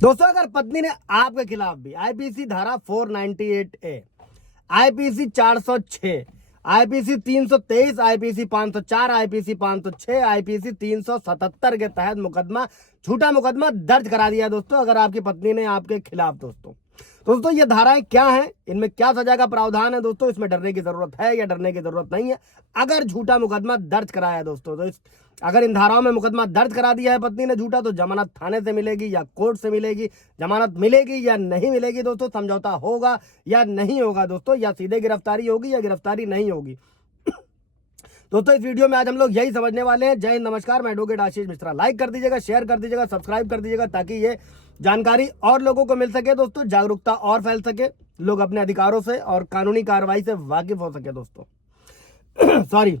दोस्तों अगर पत्नी ने आपके खिलाफ भी आईपीसी धारा 498A, IPC 406, IPC 323, IPC 504, IPC 506, IPC 377 के तहत मुकदमा झूठा मुकदमा दर्ज करा दिया दोस्तों अगर आपकी पत्नी ने आपके खिलाफ। दोस्तों ये धाराएं क्या हैं, इनमें क्या सजा का प्रावधान है दोस्तों, इसमें डरने की जरूरत है या डरने की जरूरत नहीं है अगर झूठा मुकदमा दर्ज कराया है दोस्तों। तो अगर इन धाराओं में मुकदमा दर्ज करा दिया है पत्नी ने झूठा, तो जमानत थाने से मिलेगी या कोर्ट से मिलेगी, जमानत मिलेगी या नहीं मिलेगी दोस्तों, समझौता होगा या नहीं होगा दोस्तों, या सीधे गिरफ्तारी होगी या गिरफ्तारी नहीं होगी। दोस्तों इस वीडियो में आज हम लोग यही समझने वाले हैं। जय हिंद, नमस्कार, मैं एडवोकेट आशीष मिश्रा। लाइक कर दीजिएगा, शेयर कर दीजिएगा, सब्सक्राइब कर दीजिएगा ताकि ये जानकारी और लोगों को मिल सके दोस्तों, जागरूकता और फैल सके, लोग अपने अधिकारों से और कानूनी कार्रवाई से वाकिफ हो सके दोस्तों। सॉरी,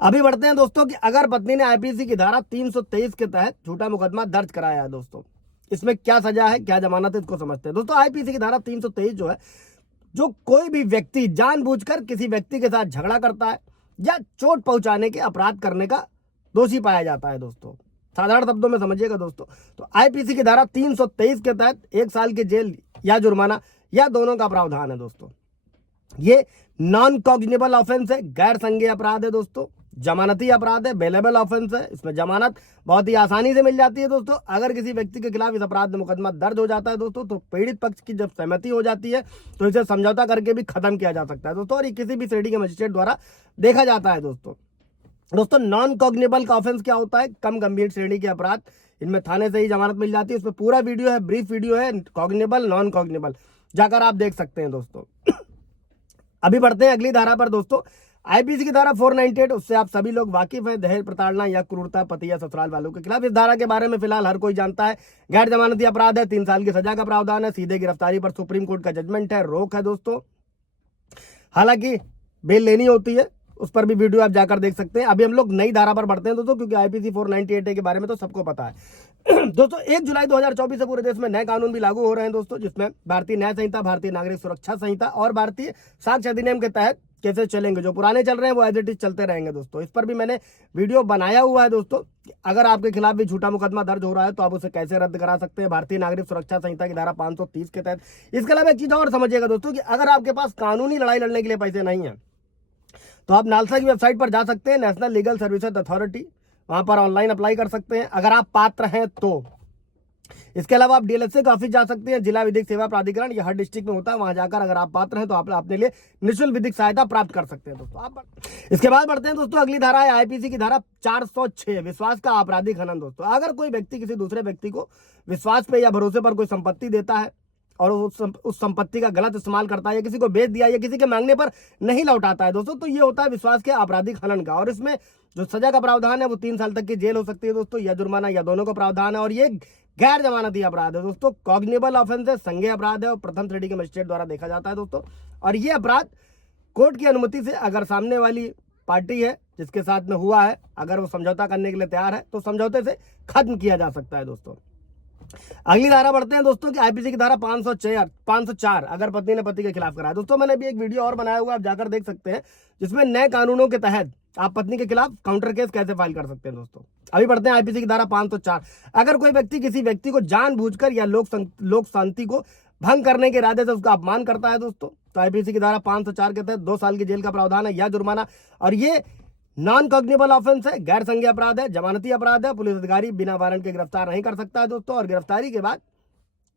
अभी बढ़ते हैं दोस्तों कि अगर पत्नी ने आईपीसी की धारा 323 के तहत झूठा मुकदमा दर्ज कराया है दोस्तों, इसमें क्या सजा है, क्या जमानत है, इसको समझते हैं दोस्तों। आईपीसी की धारा 323 जो है, जो कोई भी व्यक्ति जानबूझकर किसी व्यक्ति के साथ झगड़ा करता है या चोट पहुंचाने के अपराध करने का दोषी पाया जाता है दोस्तों, साधारण शब्दों में समझिएगा दोस्तों। तो आईपीसी की धारा 323 के तहत 1 साल की जेल या जुर्माना या दोनों का प्रावधान है दोस्तों। ये नॉन कॉग्निबल ऑफेंस है, गैर संज्ञेय अपराध है दोस्तों, जमानती अपराध है, बेलेबल ऑफेंस है, इसमें जमानत बहुत ही आसानी से मिल जाती है दोस्तों। अगर किसी व्यक्ति के खिलाफ इस अपराध में मुकदमा दर्ज हो जाता है दोस्तों, तो पीड़ित पक्ष की जब सहमति हो जाती है तो इसे समझौता करके भी खत्म किया जा सकता है दोस्तों, और ये किसी भी श्रेणी के मजिस्ट्रेट द्वारा देखा जाता है दोस्तों। नॉन कॉग्निबल का ऑफेंस क्या होता है, कम गंभीर श्रेणी के अपराध, इनमें थाने से ही जमानत मिल जाती है। उसमें पूरा वीडियो है, ब्रीफ वीडियो है, कॉग्निबल नॉन कॉग्निबल, जाकर आप देख सकते हैं दोस्तों। अभी बढ़ते हैं अगली धारा पर दोस्तों, आईपीसी की धारा 498, उससे आप सभी लोग वाकिफ हैं। दहेज प्रताड़ना या क्रूरता पति या ससुराल वालों के खिलाफ, इस धारा के बारे में फिलहाल हर कोई जानता है। गैर जमानती अपराध है, 3 साल की सजा का प्रावधान है, सीधे गिरफ्तारी पर सुप्रीम कोर्ट का जजमेंट है, रोक है दोस्तों। हालांकि बेल लेनी होती है, उस पर भी वीडियो आप जाकर देख सकते हैं। अभी हम लोग नई धारा पर बढ़ते हैं दोस्तों, क्योंकि आईपीसी 498 के बारे में तो सबको पता है। दोस्तों 1 जुलाई 2024 से पूरे देश में नए कानून भी लागू हो रहे हैं दोस्तों, जिसमें भारतीय न्याय संहिता, भारतीय नागरिक सुरक्षा संहिता और भारतीय साक्ष्य अधिनियम के तहत केसेस चलेंगे। जो पुराने चल रहे हैं वो एज इट इज चलते रहेंगे दोस्तों। इस पर भी मैंने वीडियो बनाया हुआ है दोस्तों। अगर आपके खिलाफ भी झूठा मुकदमा दर्ज हो रहा है तो आप उसे कैसे रद्द करा सकते हैं, भारतीय नागरिक सुरक्षा संहिता की धारा 530 के तहत। इसके अलावा एक चीज और समझिएगा दोस्तों कि अगर आपके पास कानूनी लड़ाई लड़ने के लिए पैसे नहीं है तो आप नालसा की वेबसाइट पर जा सकते हैं, नेशनल लीगल सर्विसेज अथॉरिटी, वहां पर ऑनलाइन अप्लाई कर सकते हैं अगर आप पात्र हैं तो। इसके अलावा आप डीएलएसए का ऑफिस जा सकते हैं, जिला विधिक सेवा प्राधिकरण, ये हर डिस्ट्रिक्ट में होता है, वहां जाकर अगर आप पात्र हैं तो आप अपने लिए निःशुल्क विधिक सहायता प्राप्त कर सकते हैं दोस्तों। आप इसके बाद बढ़ते हैं दोस्तों, अगली धारा है आईपीसी की धारा 406, विश्वास का आपराधिक हनन दोस्तों। अगर कोई व्यक्ति किसी दूसरे व्यक्ति को विश्वास पे या भरोसे पर कोई संपत्ति देता है और उस संपत्ति का गलत इस्तेमाल करता है या किसी को बेच दिया या किसी के मांगने पर नहीं लौटाता है दोस्तों, तो ये होता है विश्वास के आपराधिक हनन का, और इसमें जो सजा का प्रावधान है वो 3 साल तक की जेल हो सकती है दोस्तों, या जुर्माना, या दोनों का प्रावधान है। और ये गैर जमानती अपराध है दोस्तों, कॉग्निबल ऑफेंस है, संज्ञेय अपराध है और प्रथम श्रेणी के मजिस्ट्रेट द्वारा देखा जाता है दोस्तों। और ये अपराध कोर्ट की अनुमति से, अगर सामने वाली पार्टी है जिसके साथ में हुआ है, अगर वो समझौता करने के लिए तैयार है तो समझौते से खत्म किया जा सकता है दोस्तों। अगली धारा बढ़ते हैं दोस्तों कि आईपीसी की धारा 504, अगर पत्नी ने पति के खिलाफ करा है दोस्तों। मैंने भी एक वीडियो और बनाया हुआ, आप जाकर देख सकते हैं, जिसमें नए कानूनों के तहत आप पत्नी के खिलाफ काउंटर केस कैसे फाइल कर सकते हैं दोस्तों। अभी बढ़ते हैं आईपीसी की धारा 504, अगर कोई व्यक्ति किसी व्यक्ति को जानबूझकर या लोक शांति को भंग करने के इरादे से उसका अपमान करता है दोस्तों, तो आईपीसी की धारा 504 के तहत 2 साल की जेल का प्रावधान है या जुर्माना। और ये नॉन कॉग्निबल ऑफेंस है, गैर संज्ञेय अपराध है, जमानती अपराध है, पुलिस अधिकारी बिना वारंट के गिरफ्तार नहीं कर सकता है दोस्तों। और गिरफ्तारी के बाद,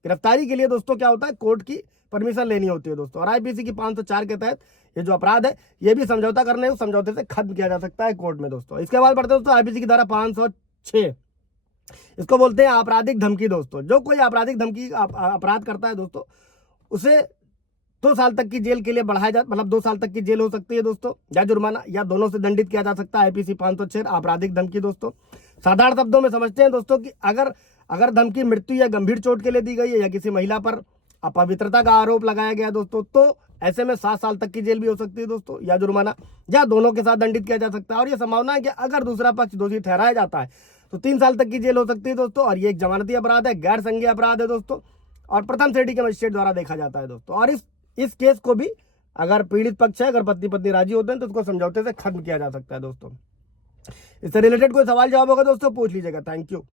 गिरफ्तारी के लिए दोस्तों क्या होता है, कोर्ट की परमिशन लेनी होती है दोस्तों। और आईपीसी की 504 के तहत ये जो अपराध है ये भी समझौता करने, उस समझौते से खत्म किया जा सकता है कोर्ट में दोस्तों। इसके बाद बढ़ते दोस्तों आईपीसी की धारा 506, इसको बोलते हैं आपराधिक धमकी दोस्तों। जो कोई आपराधिक धमकी अपराध करता है दोस्तों, उसे 2 साल तक की जेल के लिए बढ़ाया जा, मतलब 2 साल तक की जेल हो सकती है दोस्तों, या जुर्माना, या दोनों से दंडित किया जा सकता है। आईपीसी 506 आपराधिक धमकी दोस्तों। साधारण शब्दों में समझते हैं दोस्तों कि अगर धमकी मृत्यु या गंभीर चोट के लिए दी गई है, या किसी महिला पर अपवित्रता का आरोप लगाया गया दोस्तों, तो ऐसे में 7 साल तक की जेल भी हो सकती है दोस्तों, या जुर्माना, या दोनों के साथ दंडित किया जा सकता है। और यह संभावना है कि अगर दूसरा पक्ष दोषी ठहराया जाता है तो 3 साल तक की जेल हो सकती है दोस्तों। और ये एक जमानती अपराध है, गैर संज्ञेय अपराध है दोस्तों, और प्रथम श्रेणी के मजिस्ट्रेट द्वारा देखा जाता है दोस्तों। और इस केस को भी अगर पीड़ित पक्ष है, अगर पत्नी राजी होते हैं तो उसको समझौते से खत्म किया जा सकता है दोस्तों। इससे रिलेटेड कोई सवाल जवाब होगा दोस्तों, पूछ लीजिएगा। Thank you.